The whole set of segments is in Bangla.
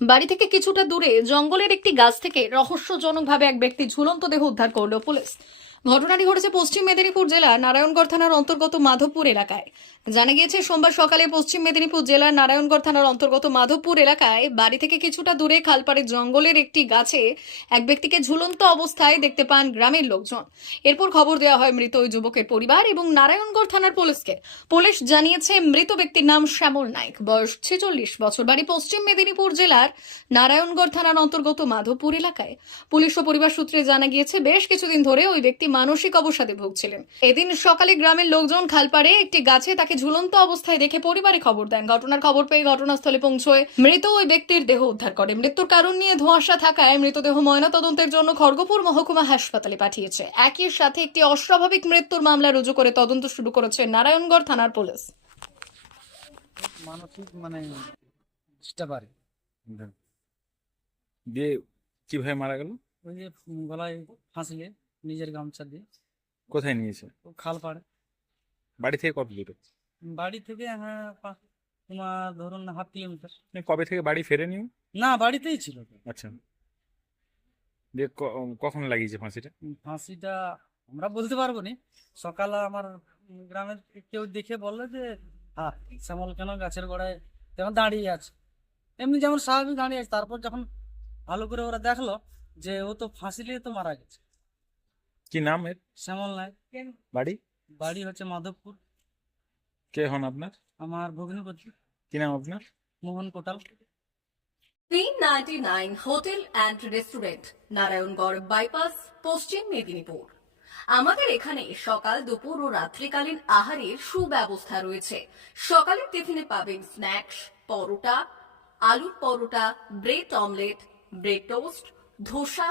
বাড়ি থেকে কিছুটা দূরে জঙ্গলের একটি গাছ থেকে রহস্যজনকভাবে এক ব্যক্তি ঝুলন্ত দেহ উদ্ধার করল পুলিশ। ঘটনাটি ঘটেছে পশ্চিম মেদিনীপুর জেলার নারায়ণগড় থানার অন্তর্গত মাধবপুর এলাকায়। জানা গিয়েছে, সোমবার সকালে পশ্চিম মেদিনীপুর জেলার নারায়ণগড় থানার অন্তর্গত মাধবপুর এলাকায় বাড়ি থেকে কিছুটা দূরে খালপাড়ের জঙ্গলের একটি গাছে এক ব্যক্তিকে ঝুলন্ত অবস্থায় দেখতে পান গ্রামের লোকজন। এরপর খবর দেওয়া হয়, মৃত ওই যুবকের পরিবার এবং নারায়ণগড় থানার পুলিশকে। পুলিশ জানিয়েছে, মৃত ব্যক্তির নাম শ্যামল নায়ক, বয়স ছেচল্লিশ বছর, বাড়ি পশ্চিম মেদিনীপুর জেলার নারায়ণগড় থানার অন্তর্গত মাধবপুর এলাকায়। পুলিশ ও পরিবার সূত্রে জানা গিয়েছে, বেশ কিছুদিন ধরে ওই ব্যক্তি মানসিক অবসাদে ভুগছিলেন। এদিন সকালে গ্রামের লোকজন খালপাড়ে একটি গাছে তাকে ঝুলন্ত অবস্থায় দেখে পরিবারে খবর দেন। ঘটনার খবর পেয়ে ঘটনাস্থলে পৌঁছয় মৃত ওই ব্যক্তির দেহ উদ্ধার করে। মৃত্যুর কারণ নিয়ে ধোঁয়াশা থাকায় মৃতদেহ ময়নাতদন্তের জন্য খড়গপুর মহকুমা হাসপাতালে পাঠিয়েছে। একই সাথে একটি অস্বাভাবিক মৃত্যুর মামলা রুজু করে তদন্ত শুরু করেছে নারায়ণগড় থানার পুলিশ। মানসিক মানে দিয়ে কীভাবে মারা গেল? ওই যে গলায় ফাঁসলে নিজের গামছা দিয়ে। কোথায় নিয়েছে? খাল পাড়ে বাড়ি থেকে কত দূরে? বাড়ি থেকে হ্যাঁ পা- তোমার ধরুন হাফ কিলোমিটার। মানে কবে থেকে বাড়ি ফেরেনি ও? না বাড়িতেই ছিল। আচ্ছা। দিয়ে ক- কখন লাগিয়েছে ফাঁসিটা? ফাঁসিটা আমরা বলতে পারব নি। সকালে আমার গ্রামের কেউ দেখে বলল যে হ্যাঁ শ্যামল কেন গাছের গোড়ায় তেমন দাঁড়িয়ে আছে? এমনি যেমন স্বাভাবিক দাঁড়িয়ে আছে। তারপর যখন ভালো করে ওরা দেখল যে ও তো ফাঁসিলে তো মারা গেছে। কি নাম এর? শ্যামল নাই বাড়ি? বাড়ি হচ্ছে মাধবপুর। কে হন আপনার? আমার ভগ্নিপতি। কি নাম আপনার? মোহন কোটাল। তিন ninety nine hotel and restaurant Narayangarh bypass Paschim Medinipur. আমাদের এখানে সকাল দুপুর ও রাত্রিকালীন আহারের সুব্যবস্থা রয়েছে। সকালের টিফিনে পাবেন স্ন্যাক্স পরোটা আলুর paratha bread omelette bread toast dosa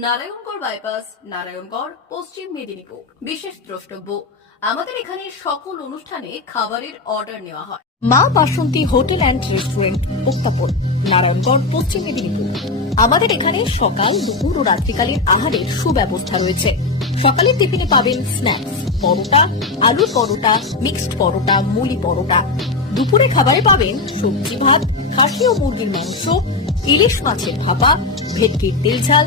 Narayangarh bypass Narayangarh, Paschim Medinipur. বিশেষ দ্রষ্টব্য, আমাদের এখানে সকল অনুষ্ঠানে খাবারের অর্ডার নেওয়া হয়। Maa Basanti hotel and restaurant উত্তাপন, Narayangarh, Paschim Medinipur. আমাদের এখানে সকাল, দুপুর ও রাত্রিকালীন আহারের সুব্যবস্থা রয়েছে। সকালের টিফিনে পাবেন স্ন্যাক্স পরোটা, আলুর পরোটা মিক্সড পরোটা, মুলি পরোটা। দুপুরে খাবারে পাবেন সবজি ভাত, খাসি ও মুরগির মাংস, ইলিশ মাছের ভাপা, ভেটকির তেল ঝাল